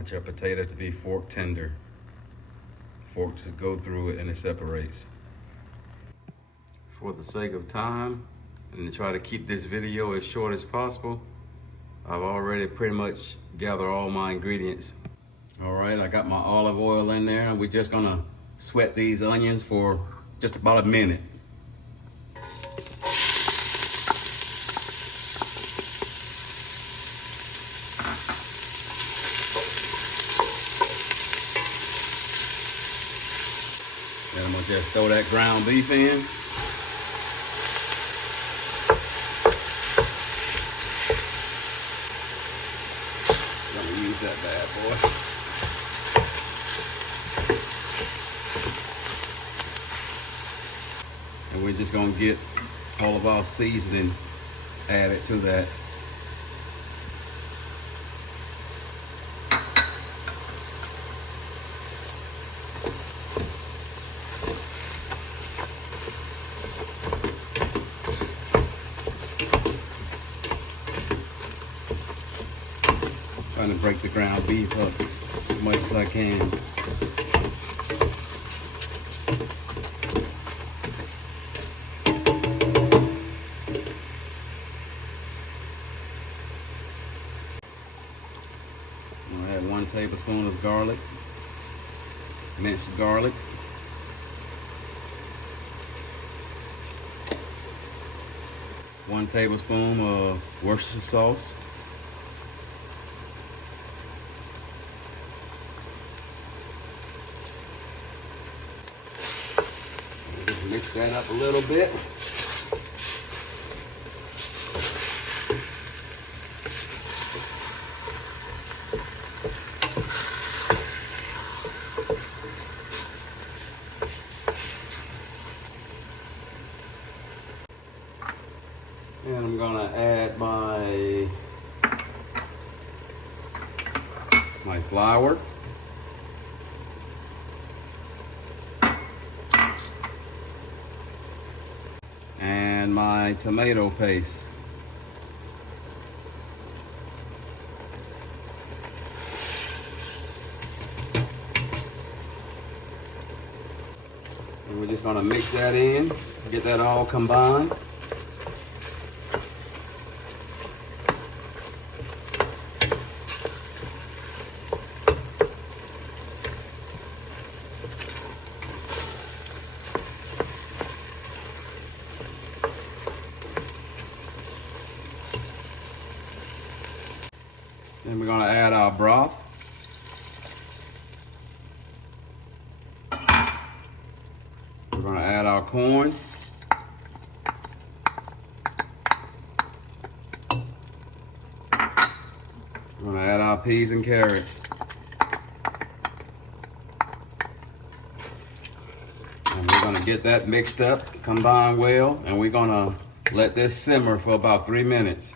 want your potatoes to be fork tender. Fork just go through it and it separates. For the sake of time, and to try to keep this video as short as possible, I've already pretty much gathered all my ingredients. All right, I got my olive oil in there, and we're just gonna sweat these onions for just about a minute. Then I'm gonna just throw that ground beef in. Gonna use that bad boy. And we're just gonna get all of our seasoning added to that. Trying to break the ground beef up as much as I can. I'll add 1 tablespoon of garlic, minced garlic. 1 tablespoon of Worcestershire sauce. Mix that up a little bit. And I'm gonna add my flour. And my tomato paste. And we're just gonna mix that in, get that all combined. Then we're going to add our broth. We're going to add our corn. We're going to add our peas and carrots. And we're going to get that mixed up, combined well, and we're going to let this simmer for about 3 minutes.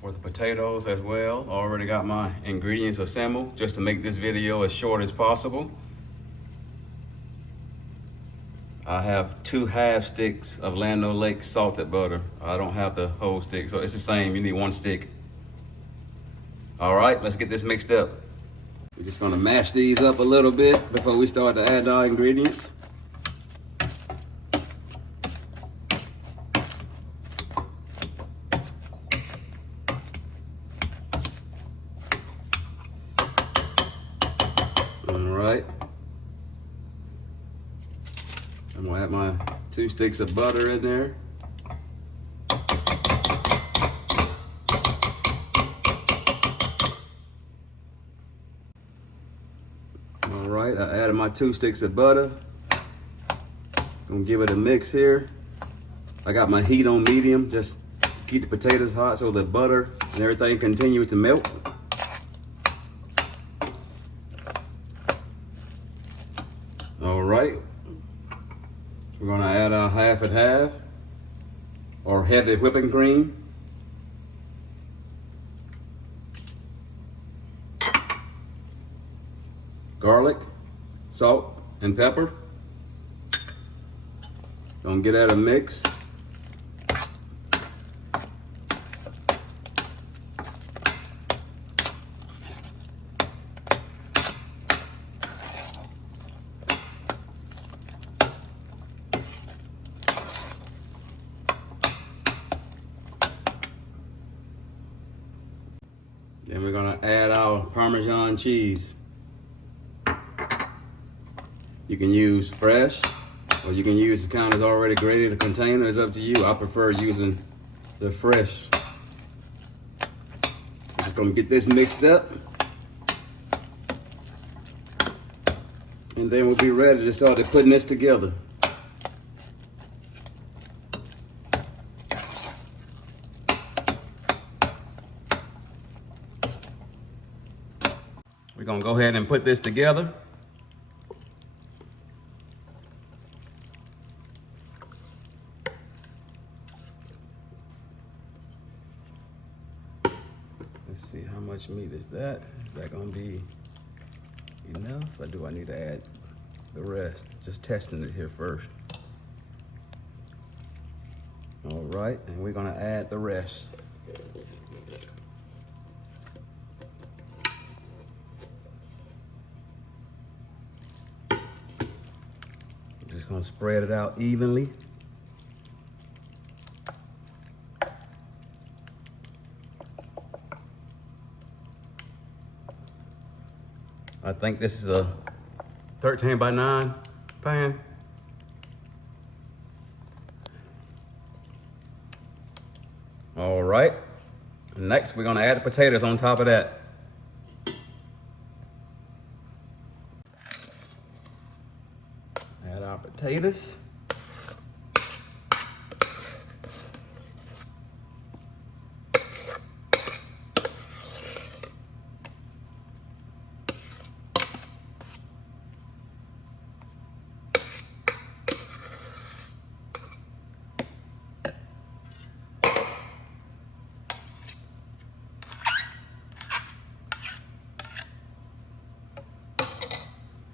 For the potatoes as well, I already got my ingredients assembled just to make this video as short as possible. I have 2 half sticks of Land O'Lakes salted butter. I don't have the whole stick, so it's the same. You need 1 stick. All right, let's get this mixed up. We're just gonna mash these up a little bit before we start to add our ingredients. Right. I'm gonna add my 2 sticks of butter in there. All right, I added my 2 sticks of butter. Gonna give it a mix here. I got my heat on medium, just keep the potatoes hot so the butter and everything continue to melt. All right, we're gonna add a half and half or heavy whipping cream. Garlic, salt, and pepper. Gonna get that a mix. Then we're gonna add our Parmesan cheese. You can use fresh, or you can use the kind that's already grated in a container. It's up to you. I prefer using the fresh. Just gonna get this mixed up. And then we'll be ready to start putting this together. We're gonna go ahead and put this together. Let's see, how much meat is that? Is that gonna be enough, or do I need to add the rest? Just testing it here first. All right, and we're gonna add the rest. Just gonna spread it out evenly. I think this is a 13 by 9 pan. All right, next we're gonna add the potatoes on top of that. Add our potatoes.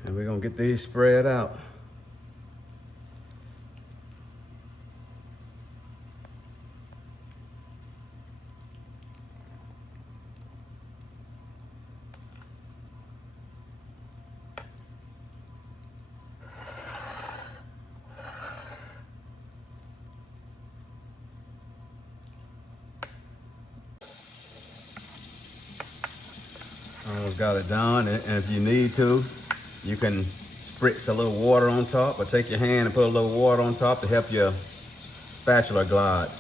And we're gonna get these spread out. Almost got it done, and if you need to, you can spritz a little water on top, or take your hand and put a little water on top to help your spatula glide.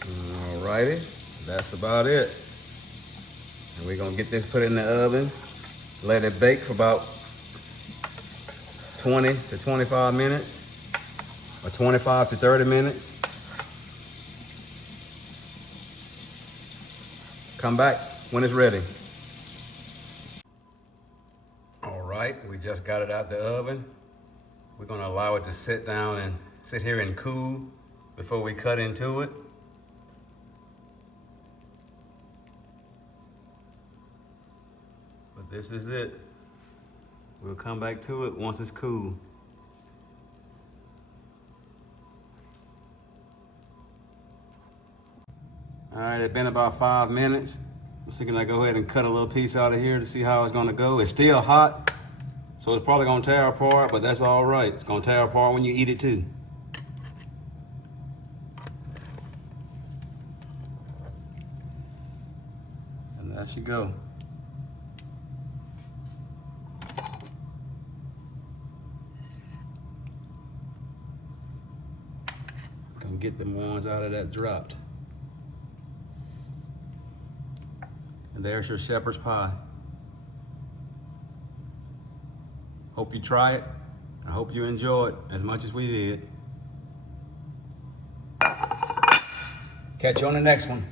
Alrighty, that's about it. And we're gonna get this put in the oven, let it bake for about 20 to 25 minutes, or 25 to 30 minutes. Come back when it's ready. All right, we just got it out the oven. We're gonna allow it to sit down and sit here and cool before we cut into it. But this is it. We'll come back to it once it's cool. All right, it's been about 5 minutes. I'm thinking I go ahead and cut a little piece out of here to see how it's gonna go. It's still hot, so it's probably gonna tear apart, but that's all right. It's gonna tear apart when you eat it too. And there you go. Come get them ones out of that dropped. And there's your shepherd's pie. Hope you try it. I hope you enjoy it as much as we did. Catch you on the next one.